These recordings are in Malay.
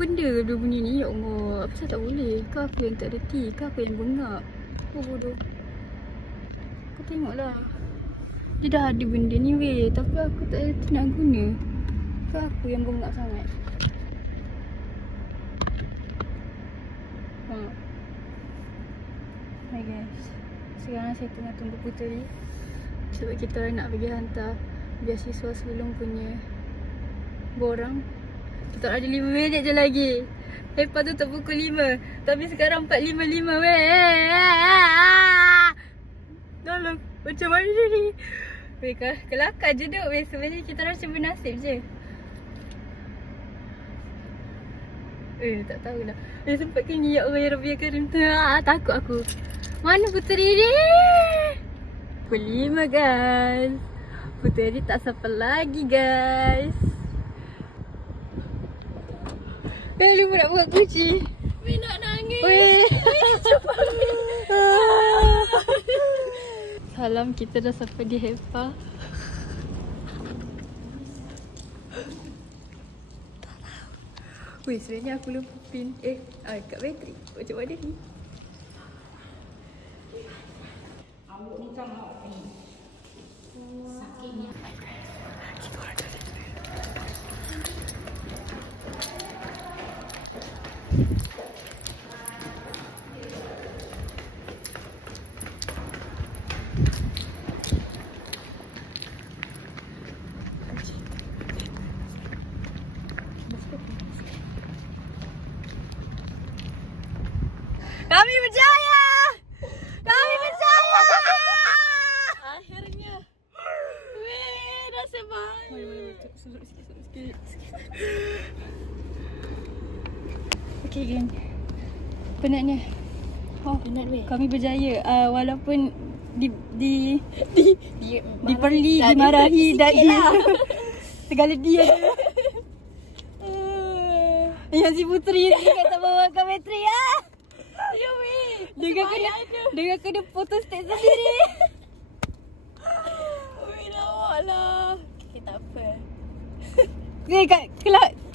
benda dua bunyi ni? Ya Allah, apa tak boleh? Kau aku yang tak reti, kau aku yang bengap. Oh bodoh. Kau tengoklah. Dia dah ada benda ni weh, tapi aku tak reti nak guna. Kau aku yang bengap sangat. Hai guys, sekarang saya tengah tunggu Puteri sebab kita nak pergi hantar beasiswa sebelum punya borang. Kita ada 5 minit je lagi. Lepas tu tak pukul 5. Tapi sekarang 4.55 weh. Tolong, macam mana ni? Weh, kelakar je duk weh. Sebenarnya kita rasa bernasib je. Tak tahulah. Sempat kini ya Allah ya Rabbi ya Karim. Takut aku. Mana Puteri ni? Pukul 5 guys. Puteri tak sampai lagi guys. Lima nak buka kunci. Weh nak nangis. Weh. Salam, kita dah sampai di Hepa. Weh, sebenarnya aku lupa pin. Kat bateri. Macam mana ni? Awak ni kan awak ni. Sakitnya. Kita orang dah ada. Kami berjaya! Kami berjaya! Akhirnya. Weh, nasib baik. Surut sikit. Okay geng. Penatnya. Penat weh. Kami berjaya. Walaupun diperli, dimarahi dan segala dia. Yang si Puteri ni kata bawa ke bateri Ya weh. Dia kena foto state sendiri. Weh lawak lah. Okay, tak apa.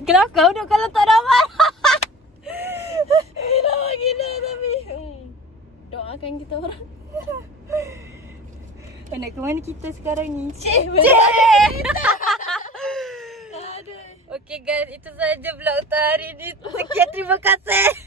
Kelakar duk kalau tak dapat. Weh lawak gila tapi. Doakan kita orang. Nak ke mana kita sekarang ni? Cik. Okay guys, itu sahaja vlog untuk hari ni. Sekian, terima kasih.